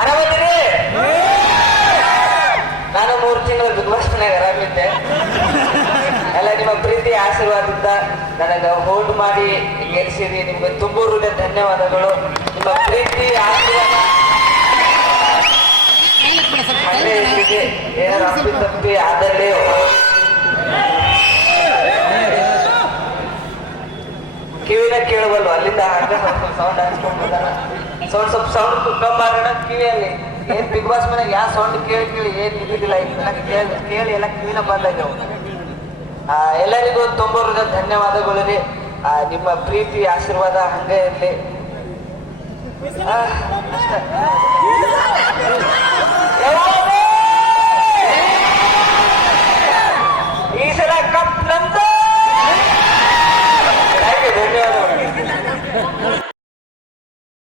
ಆರಾಮದಿರಿ ನಾನು ಮೂರು ತಿಂಗಳು ಬಿಗ್ ಆರಾಮಿದ್ದೆ ಎಲ್ಲ ನಿಮ್ಮ ಪ್ರೀತಿ, ಆಶೀರ್ವಾದದಿಂದ ನನಗೆ ಹೋಲ್ಡ್ ಮಾಡಿ ಗೆಲ್ಸಿರಿ ನಿಮ್ಗೆ ತುಂಬೂರು ಧನ್ಯವಾದಗಳು. ನಿಮ್ಮ ಪ್ರೀತಿ, ಆಶೀರ್ವಾದ. ಏನಾದ್ರು ತಪ್ಪಿ ಕಿವಿನ ಕೇಳಬಲ್ವ ಅಲ್ಲಿಂದ ಹಂಗ ಸೌಂಡ್ ಹಚ್ಕೊಂಡು ಸೌಂಡ್ ಸ್ವಲ್ಪ ಸೌಂಡ್ ಕಮ್ಮಿ ಮಾಡೋಣ, ಕಿವಿಯಲ್ಲಿ. ಏನ್ ಬಿಗ್ ಬಾಸ್ ಮನೆಗೆ ಯಾವ ಸೌಂಡ್ ಕೇಳಿ ಕೇಳಿ, ಏನ್ ಇದಿಲ್ಲ ಕೇಳಿ ಕೇಳಿ ಎಲ್ಲ ಕಿವಿನ ಬಂದಾಗ್ಯವು ಎಲ್ಲರಿಗೂ ತುಂಬ ಧನ್ಯವಾದಗಳು ರೀ ನಿಮ್ಮ ಪ್ರೀತಿ, ಆಶೀರ್ವಾದ ಹಂಗೆ ಇರಲಿ. ಅಷ್ಟೇ.